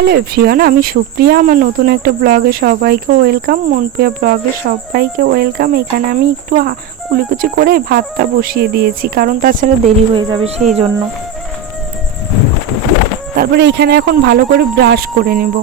Hello everyone, আমি সুপ্রিয়া, আমার নতুন একটা ব্লগে সবাইকে ওয়েলকাম, মনপ্রিয়া ব্লগে সবাইকে ওয়েলকাম। এখানে আমি একটু কুলিকুচি করে ভাতটা বসিয়ে দিয়েছি, কারণ তাছাড়া দেরি হয়ে যাবে সেই জন্য। তারপরে এখানে এখন ভালো করে ব্রাশ করে নেব।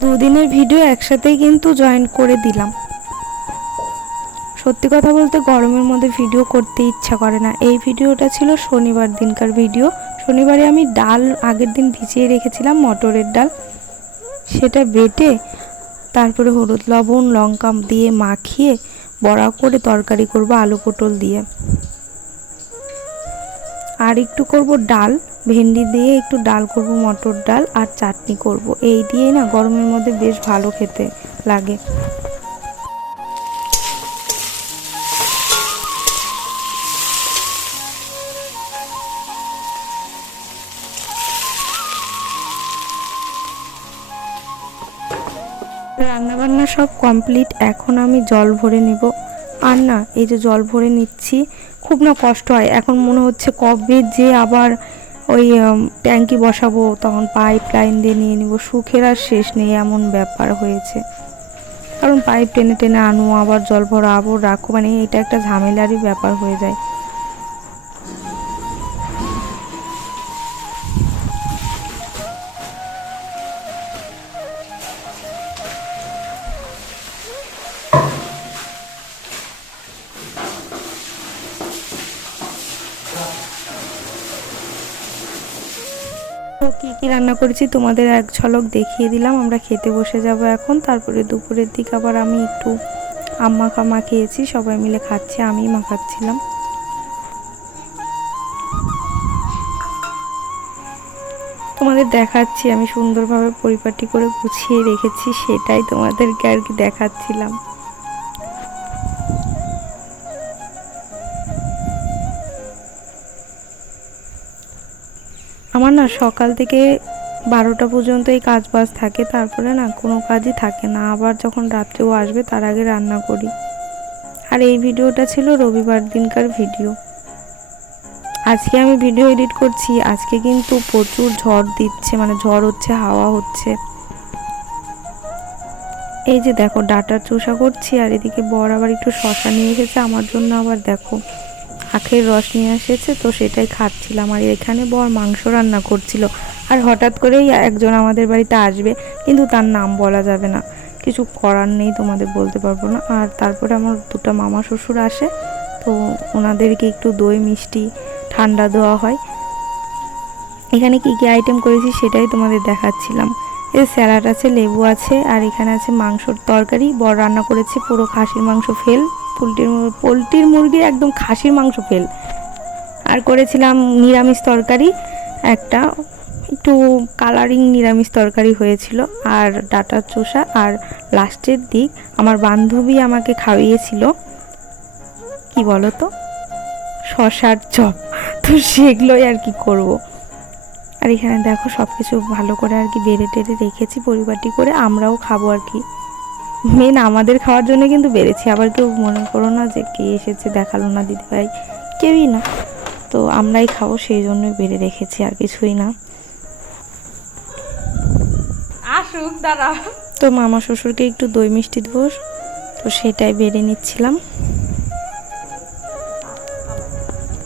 দুদিনের ভিডিও একসাথেই কিন্তু জয়েন করে দিলাম। সত্যি কথা বলতে গরমের মধ্যে ভিডিও করতে ইচ্ছা করে না। এই ভিডিওটা ছিল শনিবার দিনকার ভিডিও শনিবারে আমি ডাল আগের দিন ভিজিয়ে রেখেছিলাম, মটরের ডাল। সেটা বেটে তারপরে হলুদ লবণ, লঙ্কা দিয়ে মাখিয়ে বড়া করে তরকারি করব, আলু পটল দিয়ে। আর একটু করব ডাল। ভেন্ডি দিয়ে একটু ডাল করব, মটর ডাল আর চাটনি করব। এই দিয়ে না গরমের মধ্যে বেশ ভালো খেতে লাগে। রান্নাবান্না সব কমপ্লিট, এখন আমি জল ভরে নেব। আর না, এই যে জল ভরে নিচ্ছি, খুব না কষ্ট হয়। এখন মনে হচ্ছে কবে যে আবার ওই ট্যাঙ্কি বসাবো, তখন পাইপ লাইন দিয়ে নিয়ে নিব। সুখের আর শেষ নেই এমন ব্যাপার হয়েছে। কারণ পাইপ টেনে টেনে আনো, আবার জল ভরা আবার রাখো মানে এটা একটা ঝামেলারই ব্যাপার হয়ে যায়। তো কী কী রান্না করেছি, তোমাদের এক ঝলক দেখিয়ে দিলাম। আমরা খেতে বসে যাব এখন। তারপরে দুপুরের দিক আবার আমি একটু আম মাখা মাখিয়েছি সবাই মিলে খাচ্ছে, আমি মাখাচ্ছিলাম তোমাদের দেখাচ্ছি, আমি সুন্দরভাবে পরিপাটি করে গুছিয়ে রেখেছি, সেটাই তোমাদেরকে আর কি দেখাচ্ছিলাম। আমার না সকাল থেকে বারোটা পর্যন্ত এই কাজ বাজ থাকে, তারপরে না কোনো কাজই থাকে না। আবার যখন রাত্রেও আসবে, তার আগে রান্না করি। আর এই ভিডিওটা ছিল রবিবার দিনকার ভিডিও। আজকে আমি ভিডিও এডিট করছি, আজকে কিন্তু প্রচুর ঝড় দিচ্ছে মানে ঝড় হচ্ছে, হাওয়া হচ্ছে। এই যে দেখো, ডাটার চোষা করছি, আর এদিকে বর আবার একটু শশা নিয়ে এসেছে, আমার জন্য আবার দেখো। আখের রস নিয়ে এসেছে, তো সেটাই খাচ্ছিলাম। আর এখানে বর মাংস রান্না করছিল। আর হঠাৎ করেই একজন আমাদের বাড়িতে আসবে, কিন্তু তার নাম বলা যাবে না। কিছু করার নেই তোমাদের বলতে পারব না। আর তারপরে আমার দুটো মামা শ্বশুর আসে, তো ওনাদেরকে একটু দই, মিষ্টি, ঠান্ডা দেওয়া হয়। এখানে কি কি আইটেম করেছি সেটাই তোমাদের দেখাচ্ছিলাম। এই স্যালাড আছে, লেবু আছে, আর এখানে আছে মাংসর তরকারি। বর রান্না করেছে, পুরো খাসির মাংস ফেল। পোলট্রির পোলট্রির মুরগির একদম খাসির মাংস ফেল। আর করেছিলাম নিরামিষ তরকারি, একটা একটু কালারিং নিরামিষ তরকারি হয়েছিল, আর ডাটা চোষা, আর লাস্টের দিক আমার বান্ধবী আমাকে খাইয়েছিল, কি বলো তো শশার চপ। তো সেগুলোই আর কি করব। আর এখানে দেখো সব কিছু ভালো করে আর কি বেড়ে টেড়ে রেখেছি, পরিপাটি করে আমরাও খাব আর কি। মেন আমাদের খাওয়ার জন্য কিন্তু বেড়েছি। আবার কেউ মনে করো না যে কে এসেছে দেখাল না দিদিভাই। কেউই না। তো আমরাই খাব সেই জন্যই বেড়ে রেখেছি আর কিছুই না। আসুক দাদা তো মামা শ্বশুরকে একটু দই মিষ্টি দেবো। তো সেটাই বেড়ে নিচ্ছিলাম।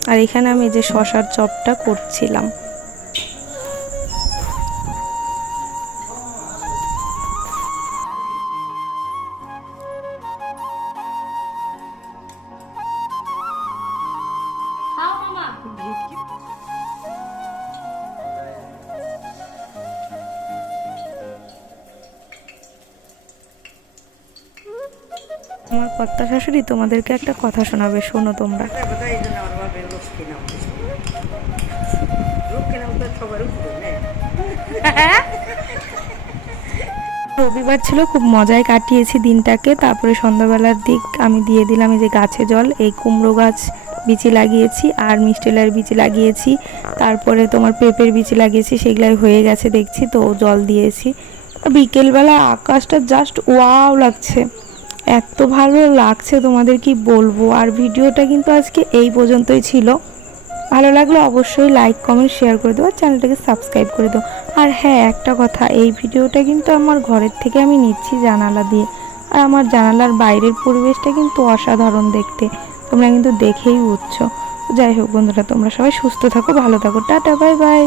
আর এখানে আমি যে শশার চপটা করছিলাম। আমার কর্তা শাশুড়ি তোমাদেরকে একটা কথা শোনাবে, শোনো তোমরা। রবিবার ছিল, খুব মজায় কাটিয়েছি দিনটাকে। তারপরে সন্ধ্যাবেলার দিক আমি দিয়ে দিলাম এই যে গাছে জল, এই কুমড়ো গাছ বিচি লাগিয়েছি আর মিষ্টিলার বিচি লাগিয়েছি। তারপরে তোমার পেঁপের বিচি লাগিয়েছি, সেগুলাই হয়ে গেছে দেখছি, তো জল দিয়েছি। বিকেলবেলা আকাশটা জাস্ট ওয়াও লাগছে। এত ভালো লাগছে তোমাদের কি বলব? আর ভিডিওটা কিন্তু আজকে এই পর্যন্তই ছিল। ভালো লাগলে অবশ্যই লাইক কমেন্ট শেয়ার করে দেবো আর চ্যানেলটাকে সাবস্ক্রাইব করে দেবো আর হ্যাঁ একটা কথা, এই ভিডিওটা কিন্তু আমার ঘরের থেকে আমি নিচ্ছি জানালা দিয়ে। আর আমার জানালার বাইরের পরিবেশটা কিন্তু অসাধারণ দেখতে। তোমরা কিন্তু দেখেই বুঝছ যাই হোক বন্ধুরা, তোমরা সবাই সুস্থ থাকো, ভালো থাকো। Tata bye bye